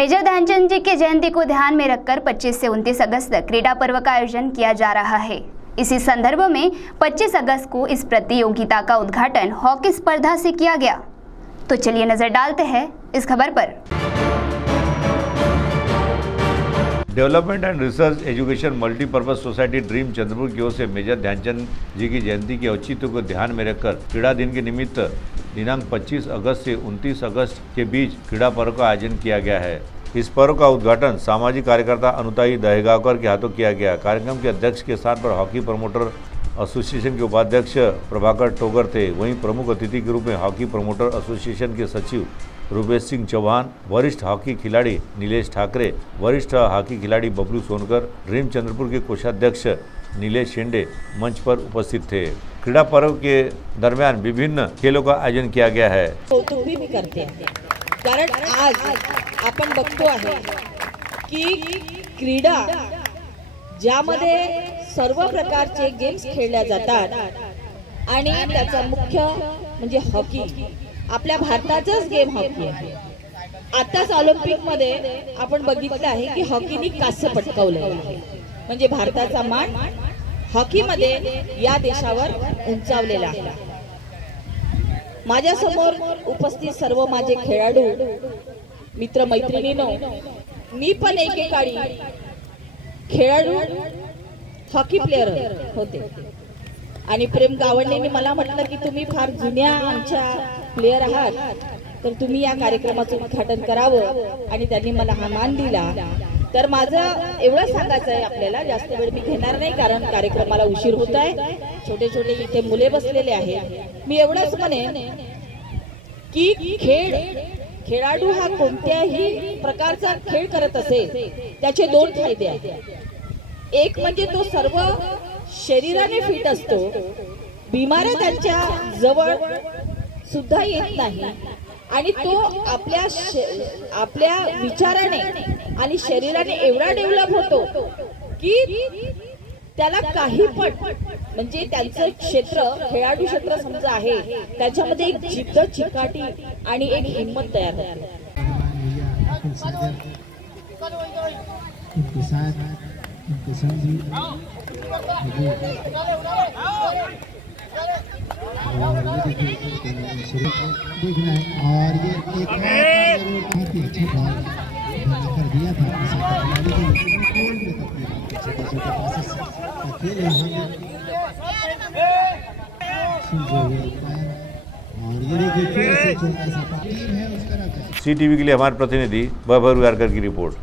Major Dhyanchand जी की जयंती को ध्यान में रखकर 25 से 29 अगस्त तक क्रीड़ा पर्व का आयोजन किया जा रहा है। इसी संदर्भ में 25 अगस्त को इस प्रतियोगिता का उद्घाटन हॉकी स्पर्धा से किया गया। तो चलिए नजर डालते हैं इस खबर पर। Development and research education multipurpose society dream Chandrapur की ओर से मेजर ध्यानचंद जी की जयंती के औचित्य को ध्यान में रखकर क्रीड़ा दिन के निमित्त दिनांक 25 अगस्त से 29 अगस्त के बीच क्रीड़ा पर्व का आयोजन किया गया है। इस पर्व का उद्घाटन सामाजिक कार्यकर्ता अनुताई दहेगांवकर के हाथों किया गया। कार्यक्रम के अध्यक्ष के स्थान पर हॉकी प्रमोटर एसोसिएशन के उपाध्यक्ष प्रभाकर टोगर थे। वहीं प्रमुख अतिथि के रूप में हॉकी प्रमोटर एसोसिएशन के सचिव रुपेश सिंह चौहान, वरिष्ठ हॉकी खिलाड़ी नीलेश ठाकरे, वरिष्ठ हॉकी खिलाड़ी बबलू सोनकर, ड्रीम चंद्रपुर के कोषाध्यक्ष नीलेश शेंडे मंच पर उपस्थित थे। क्रीड़ा पर्व के दरमियान विभिन्न खेलों का आयोजन किया गया है। कौतुक भी करते हैं, कारण आज आपण बघतो आहे की क्रीडा ज्यामध्ये सर्व प्रकारचे गेम्स खेळल्या जातात आणि त्याचा मुख्य म्हणजे हॉकी आपल्या भारताचाच गेम हॉकी आहे। आताच ऑलिम्पिक मध्ये आपण बघितलं आहे की हॉकीने कास्य पटकावलं आहे, म्हणजे भारताचा मान हॉकी मध्ये या देशावर उंचावलेला आहे। माझ्या समोर उपस्थित सर्व माझे खेळाडू मित्र मैत्रिणींनो, मी पण एकेकाळी खेळाडू हॉकी प्लेयर होते आणि प्रेम गावंडेंनी मला म्हटलं की तुम्ही फार जुन्या आमच्या प्लेयर आहात, तर तुम्ही या कार्यक्रमाचं उद्घाटन करावं आणि त्यांनी मला हा मान दिला। तर माझं एवढं सांगायचं आहे आपल्याला, जास्त वेळ मी घेणार नाही कारण कार्यक्रमाला उशीर होत आहे। छोटे छोटे इथे मुले बसलेले आहेत। मी एवढंच म्हणेन की खेळाडू हा कोणत्याही प्रकारचा खेळ करत असेल त्याचे दोन फायदे आहेत। एक म्हणजे तो सर्व शरीराने फिट असतो, बिमाऱ्या त्यांच्या जवळ सुद्धा येत नाही आणि तो आपल्या विचाराने आणि शरीराने एवढा डेव्हलप होतो की त्याला काही पण म्हणजे त्यांचं क्षेत्र खेळाडू क्षेत्र समजा आहे त्याच्यामध्ये एक जिद्द, चिकाटी आणि एक हिम्मत तयार होते। देखना है और ये एक बहुत ही अच्छा बॉल कर दिया था और ये देखिए सी टीवी के लिए हमारे प्रतिनिधि वैभव की रिपोर्ट।